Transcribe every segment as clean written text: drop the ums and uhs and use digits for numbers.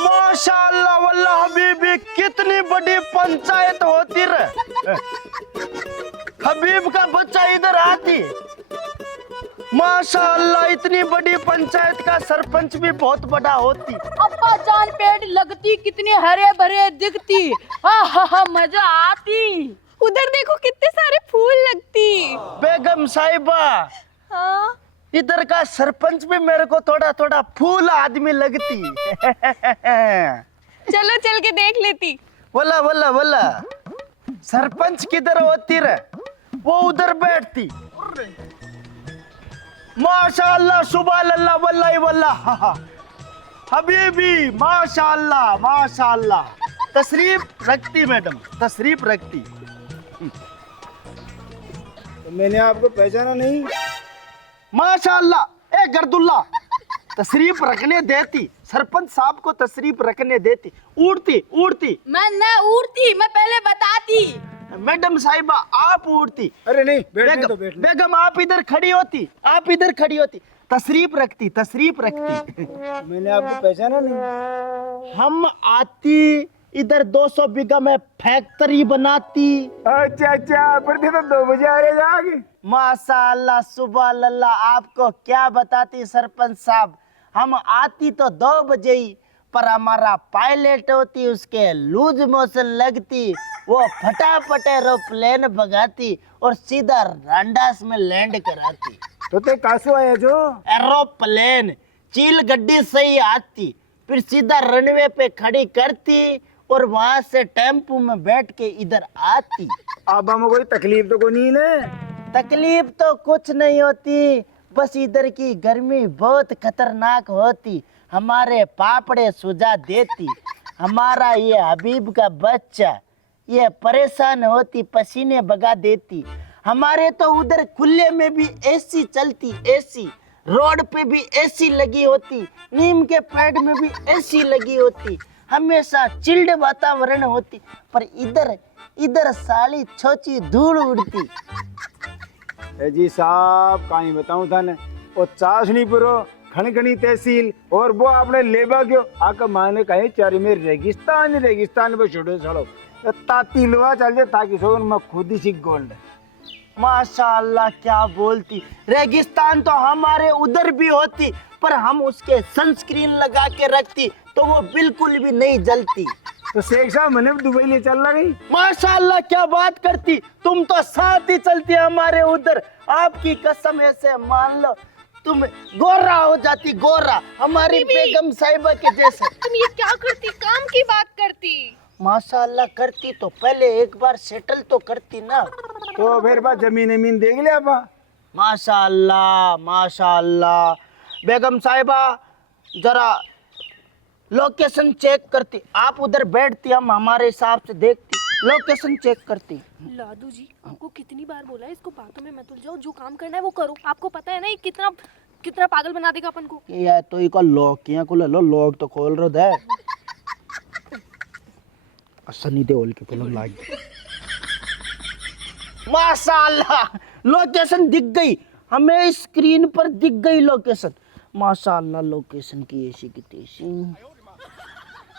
माशाअल्लाह वल्लाह हबीबी कितनी बड़ी पंचायत होती रे। हबीब का बच्चा इधर आती। माशाअल्लाह इतनी बड़ी पंचायत का सरपंच भी बहुत बड़ा होती। अब्बा जान पेड़ लगती कितनी हरे भरे दिखती। हा मजा आती। उधर देखो कितने सारे फूल लगती। बेगम साहिबा हाँ? इधर का सरपंच भी मेरे को थोड़ा थोड़ा फूल आदमी लगती। चलो चल के देख लेती। वल्ला वल्ला वल्ला सरपंच किधर होती रे, वो उधर बैठती। माशाअल्लाह सुभान अल्लाह वल्लाही वल्लाह हबीबी माशाअल्लाह माशाअल्लाह तशरीफ रखती मैडम, तशरीफ रखती। तो मैंने आपको पहचाना नहीं। माशाअल्लाह ए गर्दुल्ला तशरीफ रखने देती, सरपंच साहब को तशरीफ रखने देती। उड़ती उड़ती मैं न उड़ती, मैं पहले बताती। मैडम साहिबा आप उड़ती। अरे नहीं, बैठने बेगम तो बैठने। बेगम आप इधर खड़ी होती, आप इधर खड़ी होती, तशरीफ रखती, तशरीफ रखती। मैंने आपको पहचाना नहीं। हम आती इधर 200 बीघा में फैक्ट्री बनाती। अच्छा अच्छा, फिर तो 2 बजे आ रहे जाओगे। माशाअल्लाह सुभान अल्लाह आपको क्या बताती सरपंच साहब। हम आती तो 2 बजे ही, पर हमारा पायलट होती उसके लूज मोशन लगती, वो फटाफट एरोप्लेन भगाती और सीधा रांडास में लैंड कराती। तो कासो आया जो। एरोप्लेन चील गड्डी से ही आती, फिर सीधा रनवे पे खड़ी करती और वहां से टेम्पू में बैठ के इधर आती। अब हमें कोई तकलीफ तो कोई नहीं है। तकलीफ तो कुछ नहीं होती, बस इधर की गर्मी बहुत खतरनाक होती। हमारे पापड़े सुझा देती। हमारा ये हबीब का बच्चा ये परेशान होती, पसीने भगा देती। हमारे तो उधर खुले में भी एसी चलती, एसी रोड पे भी एसी लगी होती, नीम के पेड़ में भी एसी लगी होती, हमेशा चिल्ड वातावरण होती। पर इधर इधर साली छोची धूल उड़ती। जी साहब कहीं बताऊं था ने, वो चाशनी पुरो खनखनी तहसील और वो आपने लेबा क्यों आका माने कहे चारी में रेगिस्तान रेगिस्तान पे छोड़ो चलो ताती लुआ चल जाए ताकि सोन मैं खुद ही सीख गोल्ड। माशाअल्लाह क्या बोलती। रेगिस्तान तो हमारे उधर भी होती, पर हम उसके सनस्क्रीन लगा के रखती तो वो बिल्कुल भी नहीं जलती। तो शेख साहब मैंने दुबई ले चल रही। माशाअल्लाह क्या बात करती, तुम तो साथ ही चलती हमारे उधर। आपकी कसम ऐसे मान लो तुम गोरा हो जाती, गोरा हमारी बेगम साहिबा के जैसे। तुम ये क्या करती, काम की बात करती। माशाअल्लाह करती तो पहले एक बार सेटल तो करती ना। तो फिर बात जमीन देख लिया आपा। माशाअल्लाह माशाअल्लाह बेगम साहिबा जरा लोकेशन चेक करती। आप उधर बैठती, हम हमारे हिसाब से देखती, लोकेशन चेक करती। लादू जी आपको कितनी बार बोला है इसको बातों में मत उलझाओ, जो काम करना है वो करो। आपको पता है ना ये कितना कितना पागल बना देगा अपन को। ये तो इको लॉक किया को ले लो, लॉक तो खोल रो दे। सनी देओल की फिल्म लागी। माशाअल्लाह लोकेशन दिख गई हमें, स्क्रीन पर दिख गई लोकेशन। माशाअल्लाह लोकेशन की ऐसी की तैसी।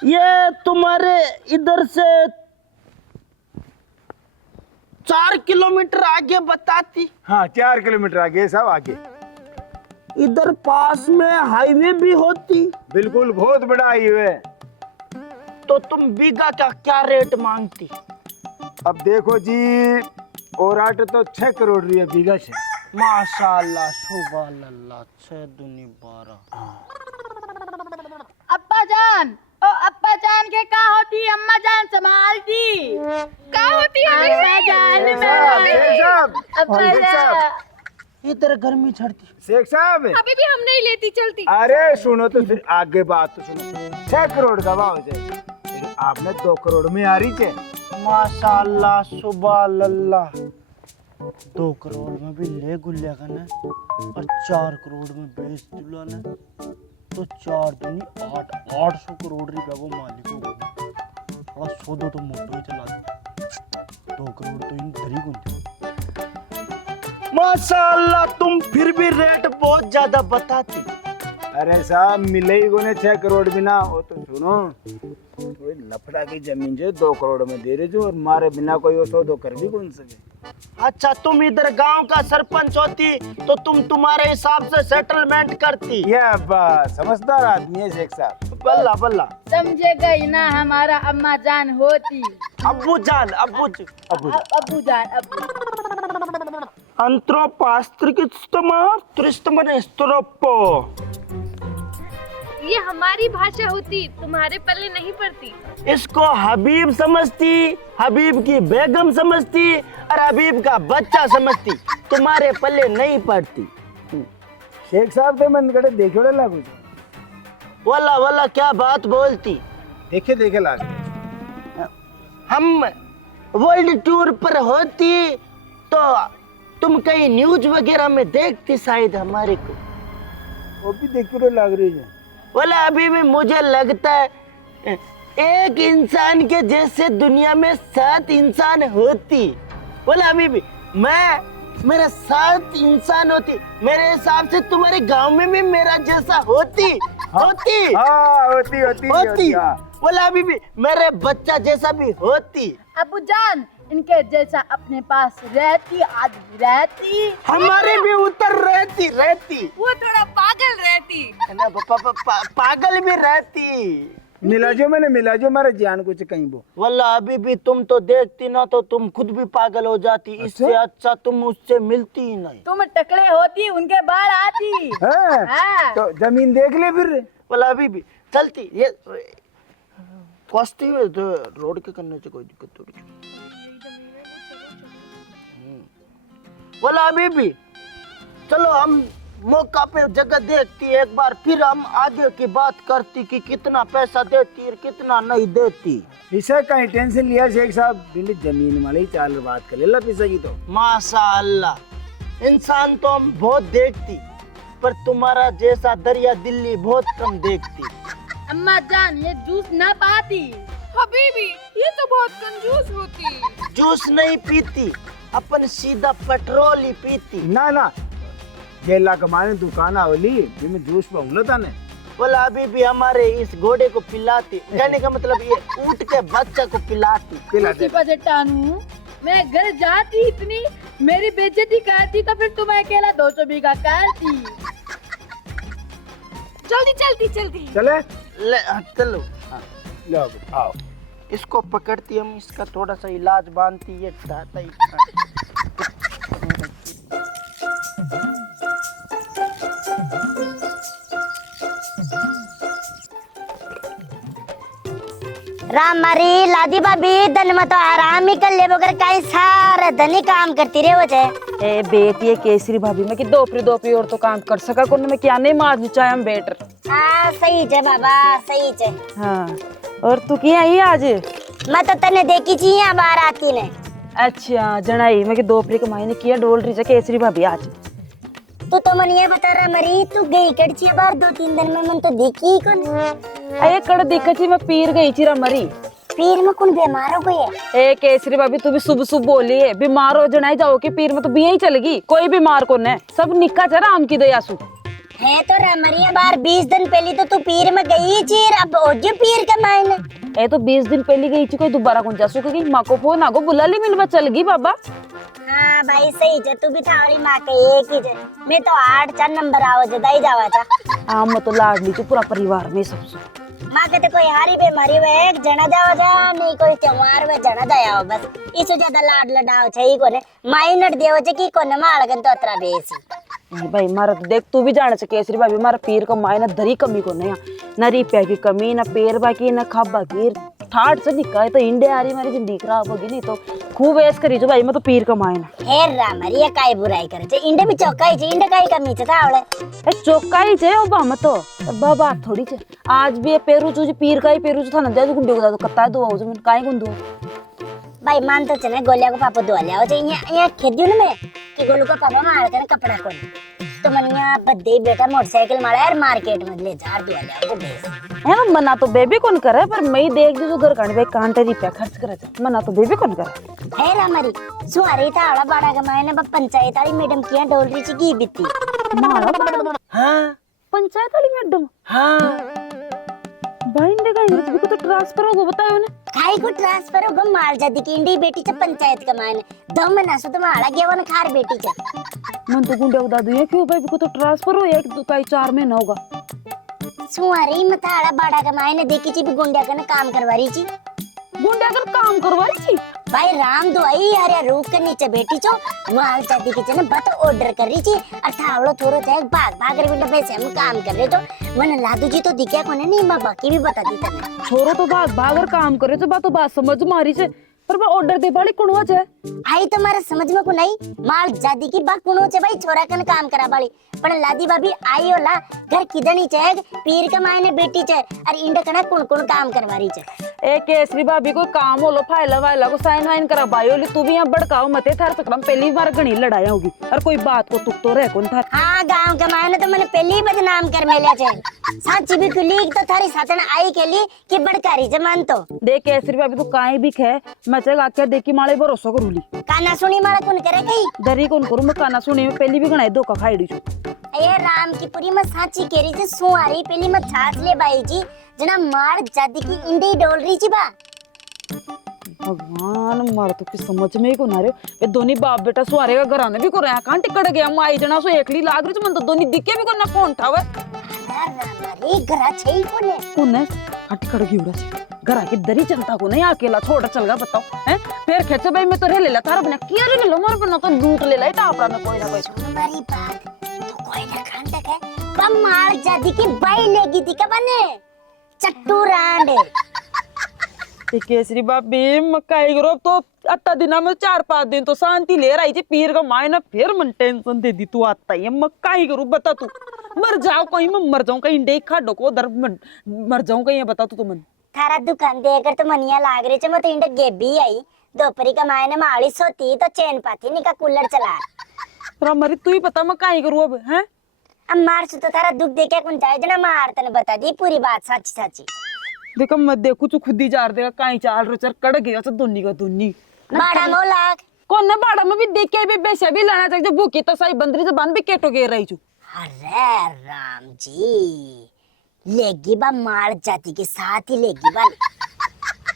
ये तुम्हारे इधर से 4 किलोमीटर आगे बताती। हाँ 4 किलोमीटर आगे सब आगे। इधर पास में हाईवे भी होती। बिल्कुल बहुत बड़ा हाईवे। तो तुम बीघा का क्या रेट मांगती? अब देखो जी और आटे तो 6 करोड़ रुपया बीघा से। माशाअल्लाह सुभान अल्लाह 6 दूनी 12। अब्बा जान ओ अब्बा जान के का होती, अम्मा जान संभालती। क्या होती है अम्मा जान अब्बा जान इधर गर्मी छड़ती। शेख साहब अभी भी हम नहीं लेती चलती। अरे सुनो तो फिर आगे बात तो सुनो। 6 करोड़ का भाव है, आपने 2 करोड़ में आ रही है। माशाअल्लाह सुभान अल्लाह 2 करोड़ में भी ले गुल्ले का ना और 4 करोड़ में बेच दिला ना तो 4 दूनी 800 करोड़ रुपया वो मालिक होगा। और 100 तो मोटो ही चला दे, 2 करोड़ तो इन धरी गुंती। माशाअल्लाह तुम फिर भी रेट बहुत ज्यादा बताती। अरे साहब मिले ही कोने 6 करोड़ बिना। वो तो सुनो, कोई लफड़ा की जमीन जो 2 करोड़ में दे रहे जो, और मारे बिना कोई वो सौदो कर भी कौन सके। अच्छा तुम इधर गांव का सरपंच होती तो तुम तुम्हारे हिसाब से सेटलमेंट करती। ये बस समझदार आदमी है शेख साहब। बल्ला बल्ला। समझे गई ना, हमारा अम्मा जान होती। अब्बू जान अब्बू अब्बू जान अब्बू। ये हमारी भाषा होती, तुम्हारे पल्ले नहीं पड़ती। इसको हबीब समझती, हबीब की बेगम समझती और हबीब का बच्चा समझती, तुम्हारे पल्ले नहीं पड़ती। शेख साहब तो मन कड़े देखे लागू। वाला वाला क्या बात बोलती। देखे लाग। हम वर्ल्ड टूर पर होती तो तुम कहीं न्यूज वगैरह में देखती शायद हमारे को। वो भी देखे लाग रही है। बोला अभी भी मुझे लगता है एक इंसान के जैसे दुनिया में 7 इंसान होती। बोला अभी भी मेरा 7 इंसान होती। मेरे हिसाब से तुम्हारे गांव में भी मेरा जैसा होती। होती हाँ। बोला अभी भी मेरे बच्चा जैसा भी होती। अब्बू जान इनके जैसा अपने पास रहती, आज रहती। हमारे भी उतर रहती। वो थोड़ा पागल रहती। ना पागल भी रहती। मिला जो मारे जान कुछ कहीं वो। वल्ला अभी भी तुम तो देखती ना तो तुम खुद भी पागल हो जाती। इससे अच्छा तुम उससे मिलती ही नहीं। तुम टकले होती, उनके बाढ़ आती। हाँ? हाँ। तो जमीन देख ले फिर। वल्ला अभी भी चलती। ये पहुंचती है तो रोड के करने से कोई दिक्कत थोड़ी। वल्ला अभी भी चलो हम मौका पे जगह देखती, एक बार फिर हम आगे की बात करती कि कितना पैसा देती और कितना नहीं देती। इसे कहीं टेंशन लिया शेख साहब, बिल्ली जमीन वाले ही चाल बात कर ले पैसा की। तो माशाअल्लाह इंसान तो हम बहुत देखती, पर तुम्हारा जैसा दरिया दिल्ली बहुत कम देखती। अम्मा जान ये जूस ना पाती। हबीबी ये तो बहुत कंजूस होती। जूस नहीं पीती, अपन सीधा पेट्रोल ही पीती। ना गेला कमाने दुकान आवली मैं जूस पाऊंगा था ने। बोला अभी भी हमारे इस घोड़े को पिलाती। कहने का मतलब ये ऊँट के बच्चा को पिलाती। उसी पर से टानू मैं घर जाती, इतनी मेरी बेइज्जती करती तो फिर तुम अकेला 200 बीघा करती। जल्दी चले ले चलो। हाँ, लो आओ। इसको पकड़ती हम, इसका थोड़ा सा इलाज बांधती। ये चाहता ही राम मारी लादी भाभी धन में तो आराम ही कर ले बगर काई सारा धनी काम करती रे वजह। ए बेटी ये केसरी भाभी में कि दोपरी और तो काम कर सका कोन में क्या नहीं मार चाहे हम बेटर। हाँ सही है बाबा सही है। हाँ और तू क्या आई आज? मैं तो तने देखी थी यहाँ बाहर आती ने। अच्छा जनाई मैं कि दोपरी के महीने किया डोल रही है केसरी भाभी आज। तो मन ये बता रहा मरी तू गई कड़ची बाहर 2-3 दिन में मन तो देखी कौन। अरे कड़ दिक्कत थी मैं पीर गई थी मरी। पीर में कौन बीमार हो गई है? ए केसरी भाभी तू भी सुबह बोली है बीमार हो जनाई जाओ कि पीर में तो भी यही चलेगी, कोई बीमार कौन है, सब निक्का चरा राम की दया सु है। तो रमरिया बार 20 दिन पहले तो तू पीर में गई थी, अब हो जो पीर के मायने। ए तो 20 दिन पहले गई थी, कोई दोबारा कौन जा सकेगी? माँ को फोन आगो बुला ली मिलवा चल गई बाबा। हाँ भाई सही है, तू भी था और माँ के एक ही है। मैं तो 8-4 नंबर आओ जदाई जावा था। हाँ मैं तो लाडली थी पूरा परिवार में सबसे। माँ कहते कोई हारी बीमारी वे जना जाओ जा, नहीं कोई त्योहार वे जना जाओ बस। इससे ज्यादा लाड लडाओ छे कोने माइनट देव छे की कोने मालगन तो अतरा बेसी। भाई मारा तो देख तू भी जाने से केसरी भाभी मारा पीर का मायना धरी कमी को नहीं, न रिपया की कमी, न पेर बाकी, न खाबा की ठाट से निकाय तो इंडे आ रही मारी जिंदगी खराब होगी। नहीं तो खूब ऐस करी जो भाई मैं तो पीर का मायना हेर रामरिया काई बुराई करे छे, इंडे भी चौकाई छे, इंडे काई कमी छे तावले। ए चौकाई छे ओ बा मत तो बाबा थोड़ी छे। आज भी पेरू जो पीर का ही पेरू जो था न दे गुंडे को तो कत्ता दो जो मैं काई गुंडो भाई मान तो चले गोलिया को पापा दुआ ले आओ जे यहाँ खेदियो न में कि गोलू का पापा मार करे कपड़ा कोन तो मनिया बद्दे बेटा मोटरसाइकिल मारा यार मार्केट में ले जा दुआ ले आओ बेस है ना। मना तो बेबी कौन करे पर मैं देख दी जो घर कांड पे कांटे रुपया खर्च करे मना तो बेबी कौन करे है रामरी सुहारी था बड़ा का मायने पंचायत वाली मैडम किया डोल रही की बीती मारा हाँ पंचायत वाली मैडम हाँ भाई इंडे का यूथ को तो ट्रांसफर होगा बतायो ने काई को ट्रांसफर होगा मार जाती की इंडी बेटी च पंचायत का मायने दम में नसो तो मारा गेवन खार बेटी च मन तो गुंडे बता दो ये क्यों भाई को तो ट्रांसफर हो एक दो काई 4 महीना होगा सुवारी मताड़ा बाड़ा का मायने देखी ची भी गुंडिया का काम करवारी ची गुंडे अगर काम करवाई थी भाई राम दो आई यार रूफ के नीचे बैठी छो माल जाती के चने बत ऑर्डर कर रही थी और ठावड़ो थोड़ो चाहे भाग रे बिंडा पैसे हम काम कर रहे तो मन लादू जी तो दिखे कोने नहीं मैं बाकी भी बता दी तने छोरो तो भाग कर काम करे तो बात समझ मारी छे पर बा ऑर्डर दे बाली कुणवा छे आई तुम्हारा समझ में को नहीं माल जादी की बात कुनो छे भाई छोरा कन काम करा बाली पण लादी भाभी आई होला घर किदनी छे पीर का मायने बेटी छे और इंड कना कुण काम करवारी छे ए केसरी भाभी को काम होलो फाइला वाइला को साइन वाइन करा बायोली तू भी यहाँ बड़काओ मते थार सकरम पहली बार घणी लड़ाई होगी और कोई बात को तुक तो रह कौन थार हाँ गांव के मायने तो मैंने पहली ही बदनाम कर मेले छे साची भी कुलीग तो थारी साथन आई के लिए कि बड़कारी जमान तो देख केसरी भाभी तो काई भी खे मैं चेक आके देखी माले भरोसा करूली काना सुनी मारा कौन करे कही दरी कौन करू मैं काना सुनी में पहली भी घणाई धोखा खाईडी छु ये राम की पूरी मैं साची कह रही थी सुहारी पहली मैं छाछ ले बाई जी जना मार जादी की इंडी डोल रही थी बा भगवान मार तो कुछ समझ में ही को ना रे ये दोनी बाप बेटा सुहारे का घराने भी को रहा कांटे कड़ गया माई जना सो एकली लाग रही मन तो दोनी दिखे भी को ना फोन उठावे अरे घरा छई कोने कोने हट कड़ गई उड़ा से घरा की दरी जनता को नहीं अकेला छोड़ चल गया बताओ हैं फिर खेचे भाई मैं तो रे ले ला थारा बना किया रे लो मार बना तो लूट ले ला टापरा में कोई ना कोई हमारी बात तो कोई ना खांडक है बम मार जादी की बाई लेगी थी का बने चट्टू रांड ये केसरी भाभी मकाई करो तो अट्टा दिना में 4-5 दिन तो शांति ले रही थी पीर का मायना फिर मन टेंशन दे दी तू आता है मकाई करूं बता तू मर जाओ कहीं मैं मर जाऊं कहीं डे खाडो को उधर मर जाऊं कहीं बता तू मन थारा दुकान देकर तो मनिया लाग रही छे मैं तो इंड गेबी आई दोपहरी का मायने माड़ी सोती तो चैन पाती निका कूलर चला पर मरी तू ही पता मैं काई करूं अब हैं अब मार से तो थारा दुख देखे कौन चाहे जना मार तने बता दी पूरी बात साची साची देखो मैं देखू तू खुद ही जार देगा काई चाल रो चर कड़ गया तो दुन्नी का दुन्नी बाड़ा मो लाग कौन ना बाड़ा में भी देखे भी बेसे भी लाना चाहिए जो भूखी तो सही बंदरी जबान भी केटो गे रही छु अरे राम जी लेगी बा मार जाती के साथ ही लेगी बा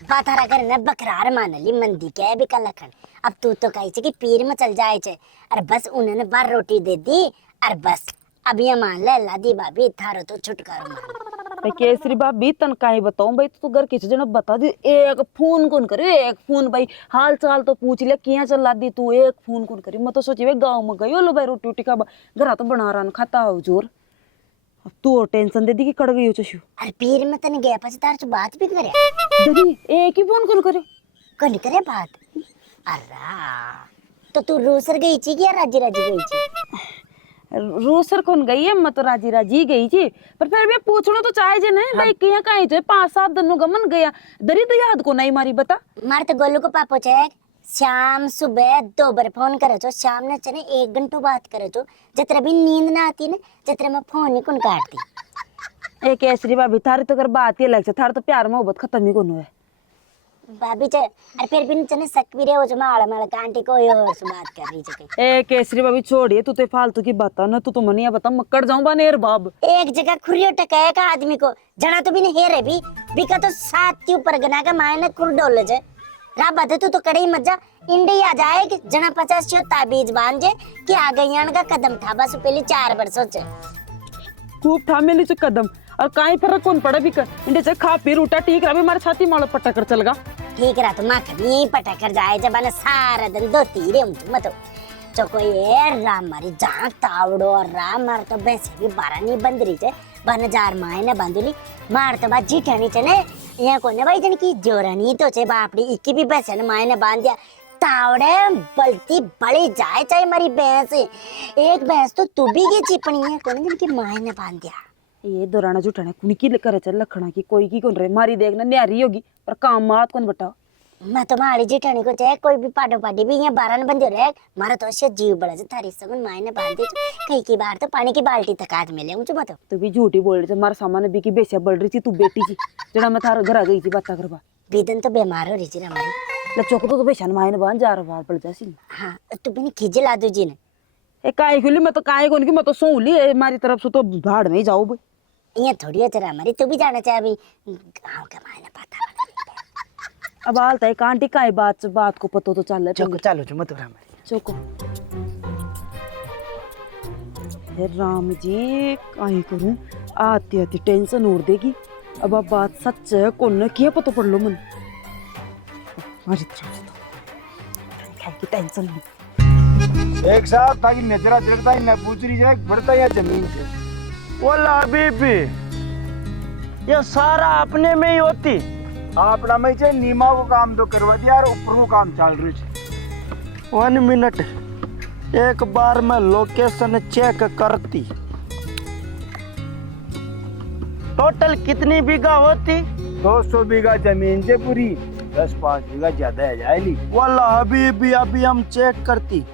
बातारा कर न बकरार मानली मंदी के भी कलखन अब तू तो कही छे कि पीर में चल जाए छे अरे बस उन्होंने बार रोटी दे दी और बस अब ये मान ले लादी भाभी थारो तो छुटकारो मान भाई केसरी भाभी तन काई बताऊं भाई तू घर किसी जन बता दी एक फोन कौन करे एक फोन भाई हाल चाल तो पूछ ले किया चल दी तू एक फोन कौन करी मैं तो सोची भाई गांव में गई लो भाई रोटी का घर तो बना रहा खाता हो जोर अब तू और टेंशन दे दी कि कड़ गई हो चशु अरे पीर में तने गया पछ तार बात भी करे दरी एक ही फोन कौन करे कौन करे बात अरे तो तू रूसर गई छी या राजी राजी गई छी रोसर कौन गई है मैं तो राजी राजी गई थी पर फिर भी पूछना तो चाहे जे नहीं भाई किया कहीं जे 5-7 दिनों का मन गया दरी तो याद को नहीं मारी बता मार तो गोलू को पापो छे शाम सुबह 2 बार फोन करे छो शाम ने चने 1 घंटो बात करे छो जतरा भी नींद ना आती ने जतरा में फोन ही कौन काटती एक केसरी भाभी थारी तो कर बात ये लग थार तो प्यार मोहब्बत खत्म ही कौन हुआ भाभी चे अरे फिर भी चने सकवीरे हो जो माड़ा माड़ा कांटी को और से बात कर रही छे ए केसरी भाभी छोड़िए तू तो फालतू की बात ना तू तो मनिया बता मक्कड़ जाऊं बानेर बाब एक जगह खुरियो टकाया का आदमी को जना तो भी नहीं हेरे भी बिका तो 7 के ऊपर गना का मायने खुर डोल जे रा बात तू तो कड़ई मजा इंडी आ जाए कि जना 50 छो ताबीज बांध जे कि आ गईयान का कदम था बस पहले 4 वर्षों से खूब था मेली से कदम और काई फर्क कौन पड़ा भी कर इंडे से खा पी उठा ठीक रहा मारे छाती मारो पटकर चलगा ठीक रहा तो माँ कभी पटकर जाए जब ना सारा दिन 2 तीरे मत चको ये राम मारी जाक तावड़ो और राम मार तो वैसे भी 12 नहीं बंद रही थे 12,000 मायने बांधुली मार तो बात जीठानी चने यहाँ कोने भाई जन की जोरानी तो चे बापड़ी इक्की भी वैसे न मायने बांध दिया तावड़े बलती बड़ी जाए चाहे मारी भैंस एक भैंस तो तू भी की चिपनी है कोने जन की मायने बांध दिया ये दोराना जुटाना कुनी की करे चल लखना की कोई की कौन रहे मारी देखना न्यारी होगी पर काम मात कौन बताओ मैं तो मारी जेठानी को चाहे कोई भी पाडो पाडी भी यहाँ 12 न बंदे रहे मारा तो ऐसे जीव बड़ा से थारी सगुन मायने बांध दे कई की बार तो पानी की बाल्टी तक हाथ में ले मुझे मत तू भी झूठी बोल रही थी मारा सामान भी की बेसिया बढ़ रही थी तू बेटी थी जड़ा मैं थारा घर आ गई थी बात करवा बेदन तो बीमार हो रही थी हमारी लचो को तो बेसन मायने बांध जा रहा पड़ जासी हाँ तू भी नहीं खींचे ला दो जी ने ए काहे खुली मैं तो काहे कोन की मैं तो सोली है हमारी तरफ से तो भाड़ में ही जाओ भाई। ये थोड़ी हो तेरा हमारी तू भी जाना चाहे अभी गाँव का मायने पता। अब हालता है कांटी काहे बात को पतो तो चल चलो चलो जो मत हमारी चोको हे राम जी काहे करूं आती आती टेंशन उड़ देगी। अब बात सच है कौन किया पतो पड़ लो मन हमारी तरफ से तो की टेंशन नहीं। एक साहब ताकि नजरा चढ़ता ही न पूछ रही जाए बढ़ता या जमीन से। बोला बीबी ये सारा अपने में ही होती। अपना में से नीमा को काम तो करवा दिया और ऊपर को काम चल रही है। 1 मिनट एक बार मैं लोकेशन चेक करती। टोटल कितनी बीघा होती? 200 बीघा जमीन से पूरी 10-5 बीघा ज्यादा है जाएली। वाला अभी अभी हम चेक करती।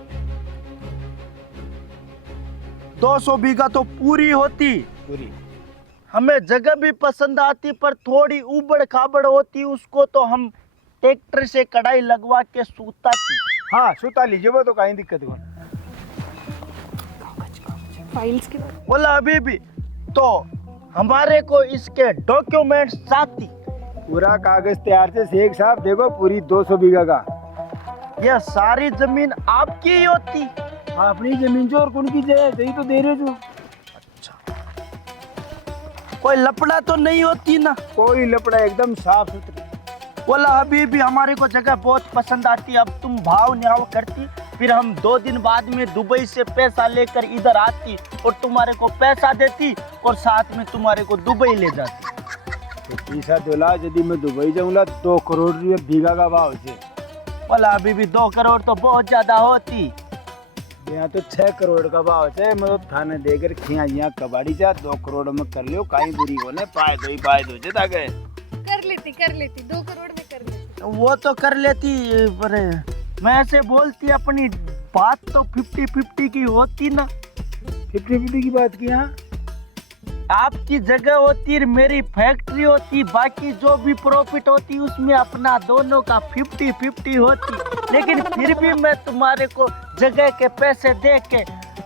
200 बीघा तो पूरी होती। पूरी हमें जगह भी पसंद आती पर थोड़ी उबड़ खाबड़ होती, उसको तो हम ट्रैक्टर से कढ़ाई लगवा के सूताती। हाँ सुता लीजिए वो तो कहीं दिक्कत हो। फाइल्स के बाद बोला अभी भी तो हमारे को इसके डॉक्यूमेंट्स चाहती। पूरा कागज तैयार से शेख साहब देखो पूरी 200 बीघा का। यह सारी जमीन आपकी ही होती। हाँ, अपनी जमीन जो और कौन की जाए यही तो दे रहे जो। कोई लपड़ा तो नहीं होती ना? कोई लपड़ा एकदम साफ सुथरी। बोला अभी भी हमारे को जगह बहुत पसंद आती। अब तुम भाव न्याव करती, फिर हम 2 दिन बाद में दुबई से पैसा लेकर इधर आती और तुम्हारे को पैसा देती और साथ में तुम्हारे को दुबई ले जाती। तो पैसा दोला यदि मैं दुबई जाऊंगा 2 करोड़ रुपये बीघा का भाव से। बोला अभी भी 2 करोड़ तो बहुत ज्यादा होती। यहाँ तो 6 करोड़ का भाव से मैं तो थाने देकर खिया यहाँ कबाड़ी जा 2 करोड़ में कर लियो कहीं बुरी होने पाए दो जे ताके कर लेती 2 करोड़ में कर लेती। वो तो कर लेती पर मैं ऐसे बोलती अपनी बात तो 50-50 की होती ना। 50-50 की बात की। हाँ आपकी जगह होती, मेरी फैक्ट्री होती, बाकी जो भी प्रॉफिट होती उसमें अपना दोनों का 50-50 होती। लेकिन फिर भी मैं तुम्हारे को जगह के पैसे दे के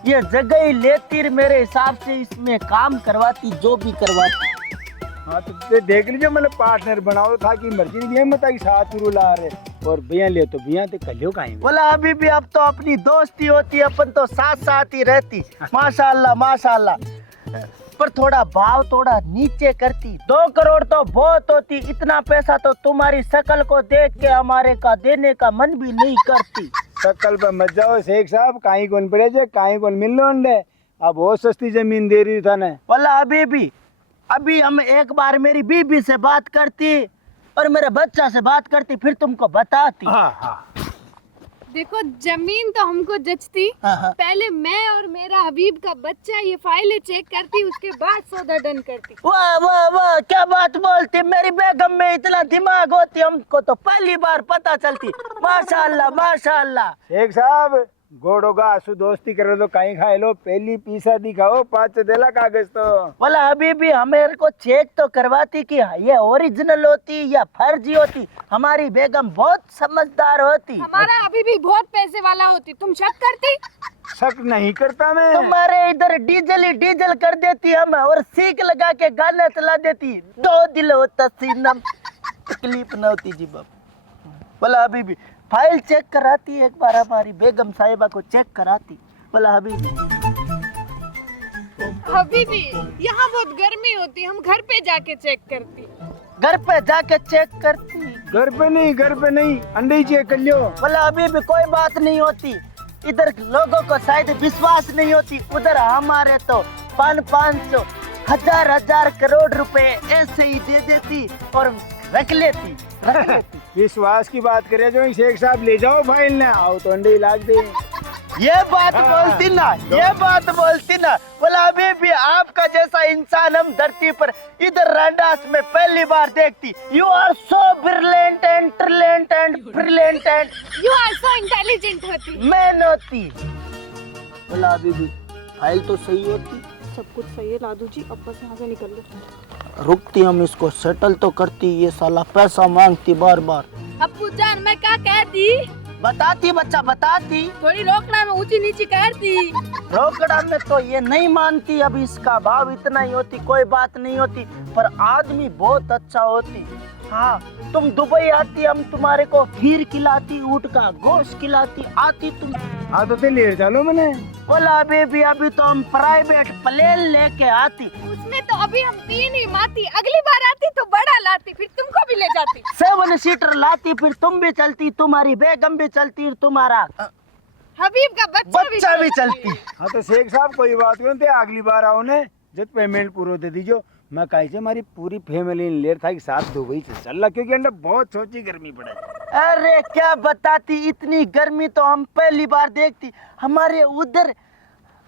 ये जगह ही लेती, मेरे हिसाब से इसमें काम करवाती, जो भी करवाती। हाँ तो देख लीजिए मैंने पार्टनर बनाओ था कि मर्जी नहीं है मत साथ ला रहे और भैया ले तो भैया तो कलियो कहीं। बोला अभी भी अब तो अपनी दोस्ती होती, अपन तो साथ साथ ही रहती। माशाल्लाह माशाल्लाह। पर थोड़ा भाव थोड़ा नीचे करती। 2 करोड़ तो बहुत होती, इतना पैसा तो तुम्हारी शकल को देख के हमारे का देने का मन भी नहीं करती। शकल पे मत जाओ शेख साहब, कहीं कौन पड़े जे कहीं कौन मिल लो अंडे। अब बहुत सस्ती जमीन दे रही था ना। बोला अभी हम एक बार मेरी बीबी से बात करती और मेरे बच्चा से बात करती, फिर तुमको बताती। हाँ देखो जमीन तो हमको जचती, हाँ। पहले मैं और मेरा हबीब का बच्चा ये फाइलें चेक करती, उसके बाद सौदा डन करती। वाह वाह वाह क्या बात बोलती। मेरी बेगम में इतना दिमाग होती, हमको तो पहली बार पता चलती। माशाल्लाह माशाल्लाह। शेख साहब गोड़ोगा आंसू दोस्ती करो तो कहीं खाए लो, पहली पीसा दिखाओ 5 देला कागज तो। बोला अभी भी हमें को चेक तो करवाती कि ये ओरिजिनल होती या फर्जी होती। हमारी बेगम बहुत समझदार होती। हमारा अभी भी बहुत पैसे वाला होती, तुम शक करती? शक नहीं करता मैं। तुम्हारे इधर डीजल ही डीजल कर देती हम और सीख लगा के गाना चला देती। 2 दिल होता सीनम, तकलीफ न होती जी बाप। बोला अभी भी फाइल चेक कराती, एक बार हमारी बेगम साहिबा को चेक कराती। बोला अभी भी यहाँ बहुत गर्मी होती, हम घर पे जाके चेक करती। घर पे जाके चेक करती। घर पे नहीं अंडे ही चेक कर लियो। बोला अभी भी कोई बात नहीं होती। इधर लोगों को शायद विश्वास नहीं होती, उधर हमारे तो 500 1000 करोड़ रुपए ऐसे ही दे देती और रख लेती। विश्वास की बात करे जो शेख साहब ले जाओ फाइल ने आओ तो अंडे लाग दे। ये बात बोलती ना, ये बात बोलती ना। बोला अभी भी आपका जैसा इंसान हम धरती पर इधर रैंडास में पहली बार देखती। You are so brilliant and trilliant and brilliant and you are so intelligent होती। मैन होती। बोला अभी भी फाइल तो सही होती, सब कुछ सही है लादू जी, अब बस यहाँ से निकल लो। रुकती हम इसको सेटल तो करती, ये साला पैसा मांगती बार बार। अप्पू जान मैं क्या कहती? बताती बच्चा बताती। थोड़ी रोकना में ऊंची नीची करती। रोकड़ा में तो ये नहीं मानती, अब इसका भाव इतना ही होती, कोई बात नहीं होती, पर आदमी बहुत अच्छा होती। हाँ, तुम दुबई आती, हम तुम्हारे को खीर खिलाती, ऊँट का गोश्त खिलाती, आती तुम। हाँ तो ले चलो मैंने। बोला अभी तो हम प्राइवेट प्लेन लेके आती। उसमें तो अभी हम 3 ही माती, अगली बार आती तो बड़ा लाती, फिर तुमको भी ले जाती। 7 सीटर लाती, फिर तुम भी चलती, तुम्हारी बेगम भी चलती, तुम्हारा हबीब का बच्चा भी चलती। हाँ तो शेख साहब कोई बात नहीं, अगली बार आओ ने जब पेमेंट पूरा दे दीजिए। मैं कहीं से हमारी पूरी फैमिली लेर था कि साथ दुबई से चल, क्योंकि अंदर बहुत सोची गर्मी पड़े। अरे क्या बताती, इतनी गर्मी तो हम पहली बार देखती। हमारे उधर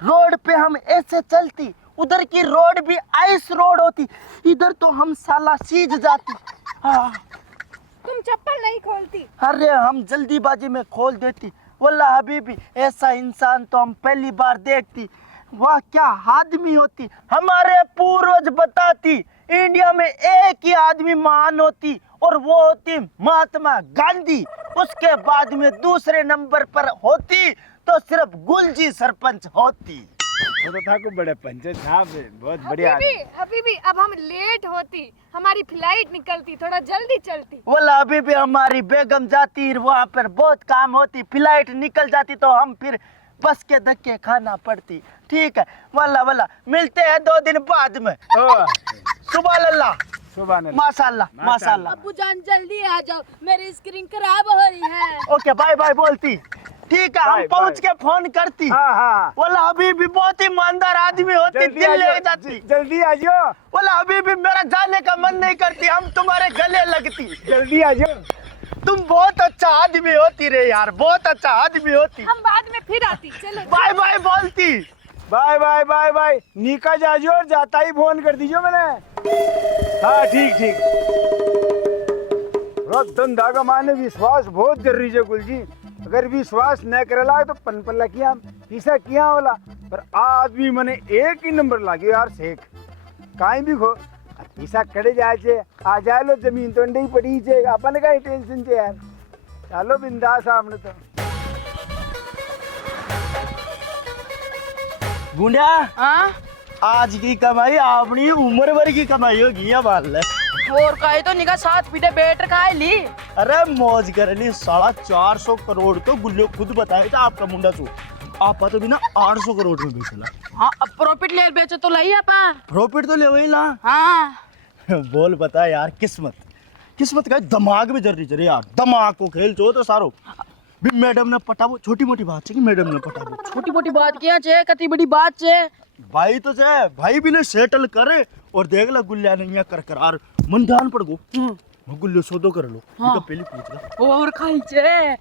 रोड पे हम ऐसे चलती, उधर की रोड भी आइस रोड होती, इधर तो हम साला सीज जाती। हाँ। तुम चप्पल नहीं खोलती। अरे हम जल्दीबाजी में खोल देती। वल्लाह हबीबी, ऐसा इंसान तो हम पहली बार देखती। वाह क्या आदमी होती। हमारे पूर्वज बताती इंडिया में एक ही आदमी महान होती, और वो होती महात्मा गांधी। उसके बाद में दूसरे नंबर पर होती तो सिर्फ गुलजी सरपंच होती। वो तो था को बड़े पंचायत साहब, बहुत बढ़िया। हबीबी अब हम लेट होती, हमारी फ्लाइट निकलती, थोड़ा जल्दी चलती। बोला अभी भी हमारी बेगम जाती, वहाँ पर बहुत काम होती, फ्लाइट निकल जाती तो हम फिर बस के धक्के खाना पड़ती। ठीक है वाला मिलते हैं 2 दिन बाद में। सुबह अल्लाह, माशाल्लाह माशाल्लाह। अब्बू जान जल्दी आ जाओ, मेरी स्क्रीन खराब हो रही है। ओके बाय बाय बोलती। ठीक है, हम बाय, पहुंच बाय। के फोन करती। हाँ। बोला अभी भी बहुत ईमानदार आदमी होती, दिल ले जाती। जल्दी आ जाओ। बोला अभी भी मेरा जाने का मन नहीं करती, हम तुम्हारे गले लगती। जल्दी आ जाओ। तुम बहुत अच्छा आदमी होती रे यार, बहुत अच्छा आदमी होती। हम बाद में फिर आती, चलो। बाय बाय बोलती। Bye bye bye bye. निका जाजो और जाता ही फोन कर दीजिए मैंने। हाँ ठीक। धंधा का माने विश्वास बहुत जरूरी है गुलजी। अगर विश्वास न करेला तो पनपल्ला किया पीसा किया होला, पर आदमी मने एक ही नंबर लागे यार शेख। काई भी खो पीसा कड़े जाए आ जाए लो, जमीन तो अंडे ही पड़ी छे, अपन का ही टेंशन छे यार। चलो बिंदास सामने तो। गुंडा हाँ आज की कमाई अपनी उम्र भर की कमाई होगी ये मान ले। और काहे तो निका 7 पीटे बेट खाए ली। अरे मौज कर ली, 450 करोड़ तो गुल्लो खुद बताया था आपका मुंडा सो। आप तो भी ना 800 करोड़ में बेचला। हाँ अब प्रॉफिट ले बेचे तो लाई आपा। प्रॉफिट तो ले वही ला। हाँ बोल बता यार, किस्मत का दिमाग में जरूरी चले यार, दिमाग को खेल चो तो सारो। भी मैडम ने पटाबो, छोटी मोटी बात है कि मैडम ने पटाबो। छोटी मोटी बात किया छे, कती बड़ी बात छे। भाई तो छे, भाई भी ने सेटल करे और देख ला गुल्ला नहीं कर करार मन ध्यान पड़ गो। गुल्लो सौदो कर लो। हाँ। तो पहले पूछ ला। और खाई छे।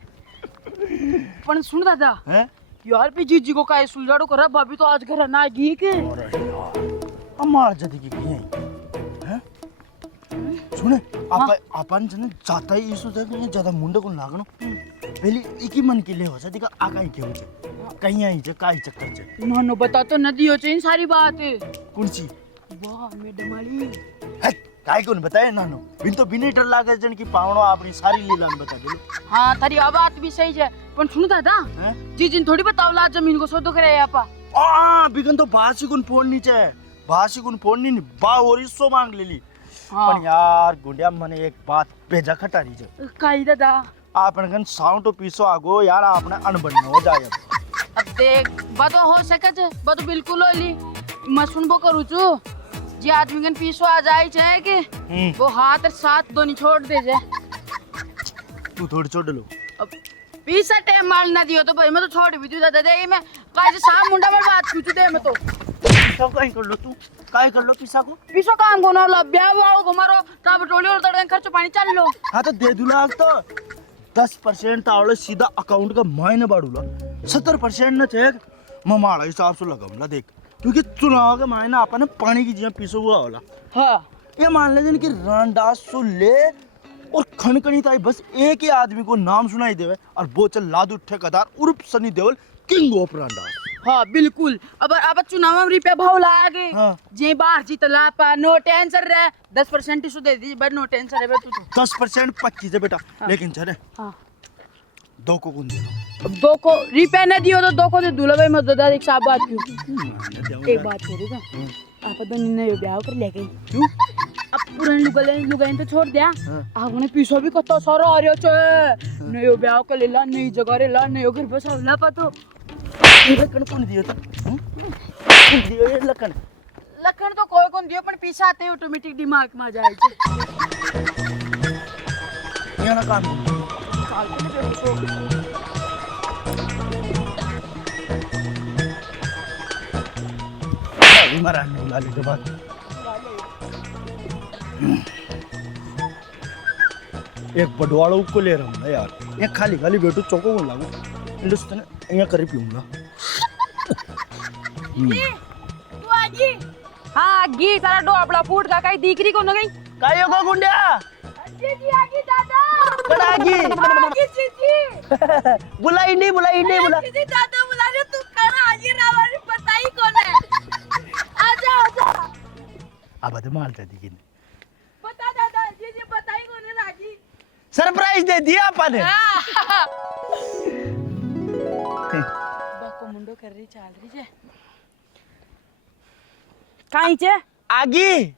पण सुन दादा, हैं यार भी जीजी को काहे सुलझाड़ो करा, भाभी तो आज घर ना आएगी के। हमार जदी की हैं हैं सुने अपन जने जाता ही इसो देख ज्यादा मुंडे को लागनो पहले एक ही मन के ले हो सदी का आकाई के हो कहीं आई जे काई चक्कर जे नो बता तो नदी हो इन सारी बात। कौन सी वाह मैडम वाली काय कोन बताए नानो बिन तो बिने डर लागे जन की पावणो अपनी सारी लीला ने बता देलो। हाँ थारी आ बात भी सही है, पण सुन दादा जीजी थोड़ी बतावला जमीन को सौदो करे आपा। आ बिगन तो बासी कोन फोन नीचे बासी कोन फोन नी बा और इसो मांग लेली। हाँ। पण यार गुंडिया मने एक बात भेजा खटारी जे काई दादा आपन गन साउंड तो पीसो आगो यार आपने अनबन हो जाए। अब देख बातो हो सके छे, बातो बिल्कुल होली मैं सुनबो करू छु। जे आदमी गन पीसो आ जाए छे कि वो हाथ और साथ दोनी छोड़ दे जे। तू थोड़ी छोड़ लो। अब पीसा टाइम माल ना दियो तो भाई मैं तो छोड़ भी दूं दादा दे। मैं काहे से साम मुंडा में बात पूछ दे। मैं तो सब कहीं कर लो, तू काय कर लो पिसा को। पीसो काम को ना ब्याह वाओ घुमारो ता बटोली और तड़न खर्च पानी चल लो। हाँ तो दे दूला तो 10% तावड़े सीधा अकाउंट का मायने बाड़ूला 70% न चेक ममाड़ा हिसाब से लगाऊंगा देख, क्योंकि चुनाव के मायने आपने पानी की जिया पीसो हुआ होला। हाँ ये मान लेते कि रामदास सो ले और खनखनी ताई बस एक ही आदमी को नाम सुनाई देवे और वो चल लादू ठेकेदार उर्फ सनी देओल किंग ऑफ रामदास। हाँ बिल्कुल। अब चुनाव में रुपया भाव लागे। हाँ। जे बाहर जीतला पा नो टेंशन रे 10% ही सु दे दी बट नो टेंशन है तू तो। 10% पक्की है बेटा। हाँ। लेकिन चले हाँ 2 को कौन दे दो दो को रिपे न दियो तो दो को दे दूल्हा भाई मदद एक साहब बात क्यों एक बात करेगा आप तो ने ब्याह कर ले गई क्यों अब पुराने लुगाई तो छोड़ दिया आप उन्हें पीछे भी कत्ता सारा आ रहा छे नयो ब्याह कर लेला नई जगह रे ला नयो घर बस आवला पातो लखन कौन दियो था कौन दियो ये लखन लखन तो कोई कौन दियो पण पीछे आते ऑटोमेटिक दिमाग में आ जाए छे ये ना काम साल के फिर उसको अभी मारा नहीं बुला ले के बाद एक बडवाड़ो को ले रहा हूँ यार एक खाली खाली बैठो चौको को लागू हिंदुस्तान यहाँ करीब पीऊंगा तू आगी हाँ गी सारा डो अपना फूट का कहीं दीकरी को न गई कायो को गुंडिया जी आगी दादा कड़ागी आगी जी बुलाई नहीं बुला जी दादा बुला रहे तू करा आगी रावण पता ही कौन है आजा आजा अब तो मारता थी पता दादा जी पता ही कौन है राजी सरप्राइज दे दिया अपन बाको मुंडो कर रही चाल रही है काई छे आगी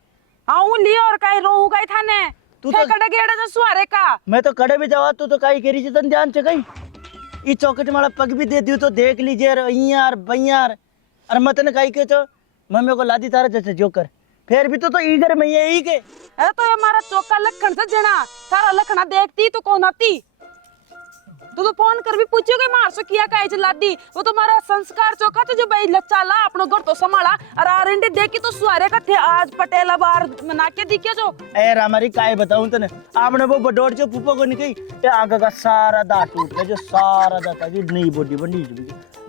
आऊं ली और काई रोहू काई थाने तू तू तो- तो कड़े गेड़े तो सुहारे का मैं तो कड़े भी जावा तू तो काई करी तन ध्यान से कहीं ई चौकट माला पग भी दे दियो तो देख लीजिए यार भैयार और मतन काई के तो मम्मी को लादी तारा जैसे जोकर फिर भी तो ईगर में यही के अरे तो ये हमारा चौका लखन से जना सारा लखना देखती तो कौन आती तो फोन कर भी पूछियो के मार सो किया काई चला दी वो तो हमारा संस्कार चौका तो जो भाई लच्चा ला अपनो घर तो संभाला और आरंडे देखी तो सुहारे का थे आज पटेला बार मना के दिखे जो ए रामारी काय बताऊं तने आपने वो बडोड़ जो पुप्पो को निकई ये आगे का सारा दांत टूट गया जो सारा दांत की नई बॉडी बनी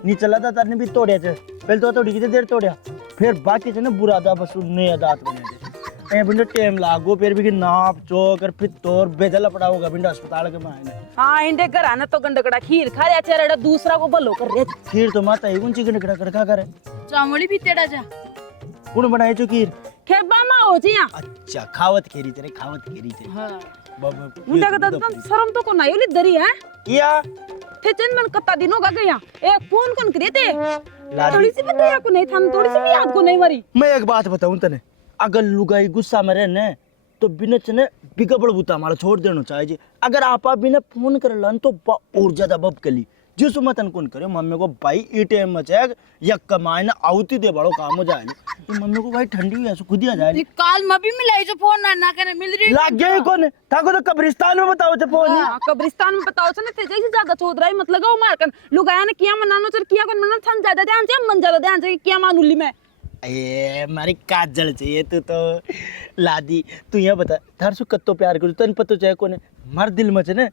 नी चला था तरने भी तोड़े थे पहले तो थोड़ी कितनी देर तोड़या फिर बाकी थे ना बुरा था बस नया दांत बने थे ए बिंडो टाइम लागो फिर भी नाप चौक और फिर तोर बेदला पड़ा होगा बिंडो अस्पताल के मायने हाँ इंडे घर आना तो गंडकड़ा खीर खा लिया चेहरा दूसरा को भलो कर रे खीर तो माता ही कौन ची गंडकड़ा कड़का करे चावली भी तेड़ा जा कौन बनाए जो खीर खेर बामा हो जी यहाँ अच्छा खावत खेरी तेरे खावत खेरी तेरे हाँ बाबा मुंडा का दादा शर्म तो को नहीं होली दरी है या थे चंद मन कत्ता दिनों का गया एक फोन कौन करे थे लादी थोड़ी सी भी दया को नहीं था थोड़ी सी भी याद को नहीं मरी मैं एक बात बताऊं तने अगर लुगाई गुस्सा में रहने तो बिना चने बिगबड़ बुता मारा छोड़ देना चाहिए अगर आप बिना फोन कर लन तो और ज्यादा बब कली जिस मतन कौन करे मम्मी को भाई ई टाइम में चाहे या कमाए ना आउती दे बड़ो काम हो जाए तो मम्मी को भाई ठंडी हुई ऐसे खुद ही आ जाए काल में भी मिलाई जो फोन ना करे मिल रही लाग गया ही कौन थाको तो कब्रिस्तान में बताओ थे फोन ही कब्रिस्तान में बताओ से थे जैसे ज्यादा चौध रहा मतलब गाओ मार कर लुगाया ने किया मनानो चल किया कौन मना थन ज्यादा ध्यान से मन ज्यादा ध्यान से किया मानुली में ए मारी काजल चाहिए तू तो लादी तू यहाँ बता थार सु कत्तो प्यार करू तन पतो चाहे कोने मार दिल में ने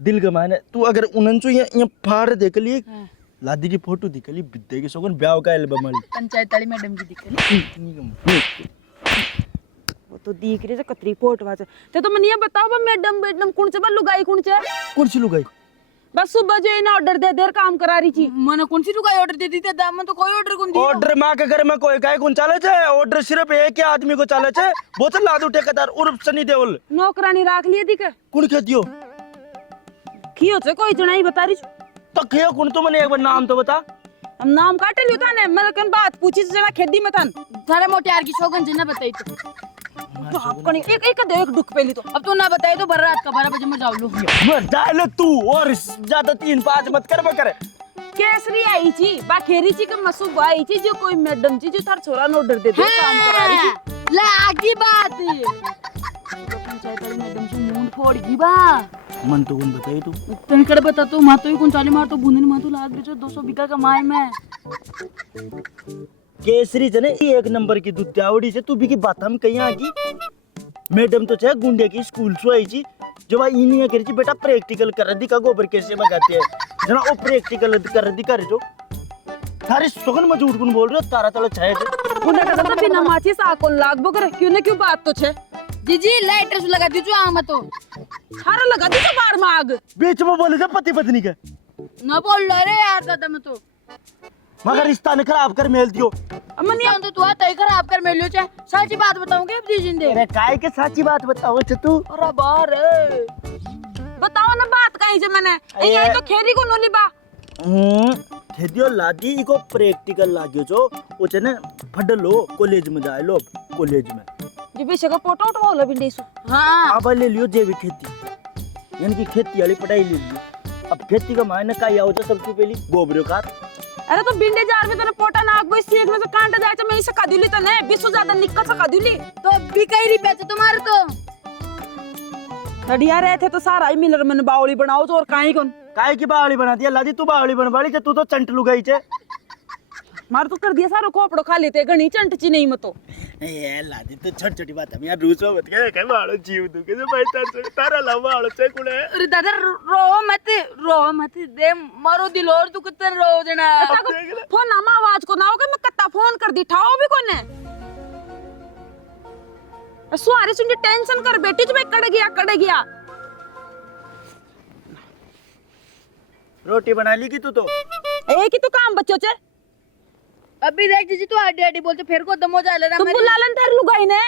दिल के माने तू अगर उनन सु यहाँ फाड़ देख लिए लादी की फोटो दिख ली बिद्दे के सोगन ब्याह का एल्बम वाली पंचायत वाली मैडम की दिक्कत वो तो दिख रही है कतरी फोटो वाचे तो मन ये बताओ मैडम मैडम कौन से बा लुगाई कौन से कौन सी लुगाई बस सुबह जो इन्हें ऑर्डर दे देर काम करा रही थी मैंने कौन सी लुगाई ऑर्डर दे दी थी दामन तो कोई ऑर्डर कौन दी ऑर्डर मां के घर में कोई काय कौन चाले छे ऑर्डर सिर्फ एक ही आदमी को चाले छे वो तो लादू ठेकेदार उर्फ सनी देओल नौकरानी राख लिए थी के कौन कह दियो खियो से कोई जना ही बता रही तो खियो कौन तो मैंने एक बार नाम तो बता हम नाम काटे लियो था ने मैं कन बात पूछी से जना खेदी में थन थारे मोटियार की शोगन जना बताई तो आपको नहीं एक दे एक दुख पहली तो अब तो ना बताई तो भर रात का 12 बजे मर जाओ लो मर जाए लो तू और ज्यादा 3-5 मत कर केसरी आई थी बाखेरी थी के मसूब आई थी जो कोई मैडम थी जो थार छोरा ने ऑर्डर दे दे काम करा रही थी ले आगी बात पंचायत वाली मैडम से मुंह फोड़ गी बा मन तो कौन बताई तू तनकड़ बता तो मातो ही कौन चाली मार तो बूंदे मातो लाग दे जो 200 बीघा कमाए मैं केसरी जने एक नंबर की दुत्यावड़ी से तू भी की बात हम कहीं आगी मैडम तो चाहे गुंडे की स्कूल से आई थी जो भाई इन्हीं करी थी बेटा प्रैक्टिकल कर दी का गोबर कैसे लगाते हैं जना वो प्रैक्टिकल कर दी कर जो थारे सुगन में झूठ कौन बोल रहे हो तारा तले छाए थे गुंडा का तो बिना माची साकोन लाग बगर क्यों ने क्यों बात तो छे जीजी लाइटर लगा दी जो आम तो थारा लगा दी तो बार में आग बीच में बोले थे पति पत्नी के ना बोल रे यार दादा मैं तो मगर रिश्ता ने खराब कर मेल दियो अमन या तो तू तय खराब कर मेलियो छे सच्ची बात बताऊंगे अब जी जिंदे अरे काय के सच्ची बात बताओ छ तू अरे बार बताओ ना बात कहीं से मैंने यही तो खेरी को नोली बा खेदियो लादी इको प्रैक्टिकल लाग्यो जो ओ चने फडलो कॉलेज में जाए लो कॉलेज में जो बेसे का फोटो उठवा होला बिंडी सु हां अब ले लियो जैविक खेती यानी कि खेती वाली पढ़ाई ले लियो अब खेती का मायने का आओ तो सबसे पहली गोबरो का अरे तो बिंडे जार में तने पोटा नाक गई सीख में से कांटा जाए तो मैं इसे कदुली तने बिसु ज्यादा निक्का सा कदुली तो अभी कई रुपए थे तुम्हारे तो बढ़िया रहे थे तो सारा ही मिलर मन बावली बनाओ तो और काई कौन काय की बावली बना दिया लादी तू बावली बनवाली तू तो चंट लुगाई छे मार तो कर दिया सारो कोपड़ो खा लेते घणी चंटची नहीं मतो ए लादी तो छोटी छोटी बात हम यार रूस में मत के बाड़ो जीव दू के भाई तारा लावा आलो से कुड़े अरे दादा रो मत दे मारो दिल और तू कितने रो जना फोन नामा आवाज को ना हो के मैं कत्ता फोन कर दी ठाओ भी कोने सुहारी सुन टेंशन कर बेटी जो मैं कड़ गया रोटी बना ली की तू तो एक ही तो काम बच्चों चे अभी देख जीजी तू आडी आडी बोलते फिर को दम हो जाए ना तुम बुलालन थारी लुगाई ने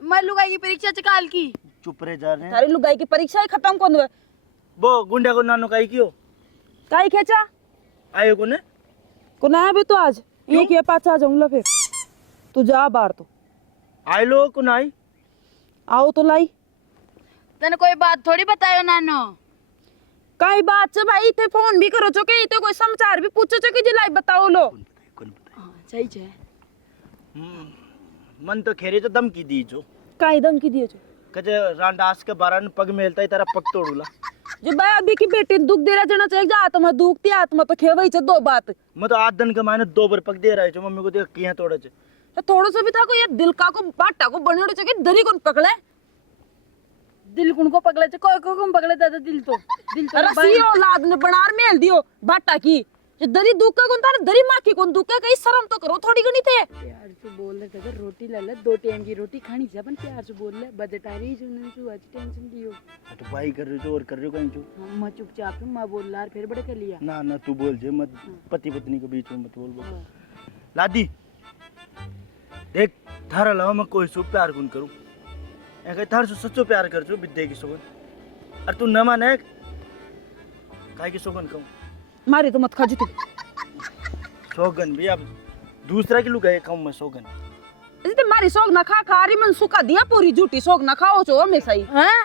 मैं लुगाई की परीक्षा चकाल की चुप रहे जा रहे हैं थारी लुगाई की परीक्षा ही खत्म कौन हुए वो गुंडा को नानो काई क्यों काई खेचा आयो कोने को ना भी तो आज ये के पास आ जाऊंगा फिर तू जा बाहर तो आय लो को नाई आओ तो लाई तने कोई बात थोड़ी बतायो नानो काई बात से भाई थे फोन भी करो चो के तो कोई समाचार भी पूछो चो के जिलाई बताओ लो सही छे मन तो खेरे तो दम की दी जो काई दम की दियो चो कजे रांडास के बारन पग मेलता ही तेरा पग तोड़ूला जो भाई अभी की बेटी दुख दे रहा जना चाहिए आत्मा दुखती आत्मा तो खेवई छे दो बात मैं तो आध दिन के मायने 2 बार पग दे रहा है जो मम्मी को देख किया तोड़े छे तो थोड़ा सा भी था को ये दिल का को बाटा को बनेड़ो चो के दरी कौन पकड़े दिल कुण को पगले छे कोई को पगले दादा दिल तो रसी औलाद ने बनार मेल दियो बाटा की जो दरी दुख का कौन था दरी माँ की कौन दुख का कहीं शर्म तो करो थोड़ी गणी थे प्यार से बोल रहे दादा रोटी ला ले 2 टाइम की रोटी खानी छे अपन प्यार से बोल ले बजट आ रही सुनन सु आज टेंशन दियो तो भाई कर रहे हो और कर रहे हो कहीं जो मैं चुपचाप हूं मैं बोल रहा फिर बड़े कर लिया ना तू बोल जे मत पति पत्नी के बीच में मत बोल लादी देख थारा लावा मैं कोई सु प्यार कुन करूं ए थार से सच्चो प्यार कर जो विद्या की सोगन और तू न माने काहे की सोगन कहूं मारी तो मत खाजी तू सोगन भी अब दूसरा की लुगाई कहूं मैं सोगन इसे मारी सोग ना खा खारी मन सुका दिया पूरी झूठी सोग ना खाओ चो हमेशा ही हैं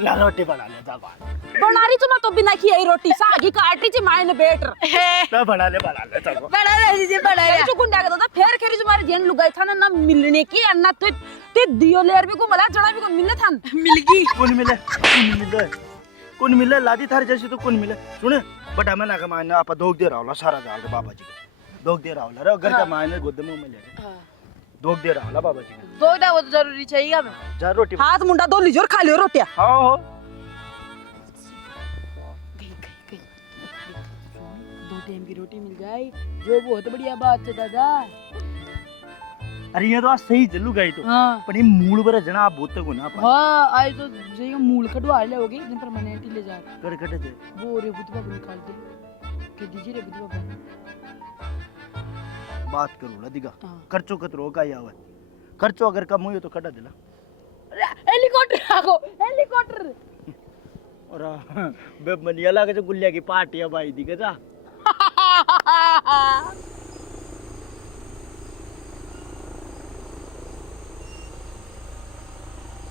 ला रोटी बना ले जा बना रही तो मैं तो बिना खियाई रोटी सागी काटी ची मायने बेटर ना बना ले जा बड़ा रे जीजी बड़ा रे जो गुंडा का दादा फेर खेरी तुम्हारे जेन लुगाई था ना मिलने की अन्ना ते दियो लेर भी को मला जड़ा भी को मिलने था मिल गई कौन मिले लादी थारे जैसे तो कौन मिले सुने बट हमें ना का मायने आप दोग दे रहा होला सारा जाल रे बाबा जी का दोग दे रहा होला रे घर का मायने गोद में ले दोग दे रहा होला बाबा जी का दो ना वो तो जरूरी चाहिए अब जा रोटी हाथ मुंडा दो लीजोर खा लियो रोटियां हां हो 2 टाइम की रोटी मिल जाए जो बहुत बढ़िया बात है दादा अरे ये तो आज सही जल्लू गई तो हां पण ये मूळ बर जना आप बोलते को ना हां आज तो जे मूल कटवा ले होगी दिन परमानेंट ले जा कर कटे थे वो रे बुधवा को निकाल दे के दीजिए रे बुधवा बात करो ला दिगा हाँ। खर्चो कतरो का आवे खर्चो अगर कम हुई तो कटा दिला हेलीकॉप्टर आगो हेलीकॉप्टर और बे मनिया लागे जो गुल्लिया की पार्टी है भाई दिगा जा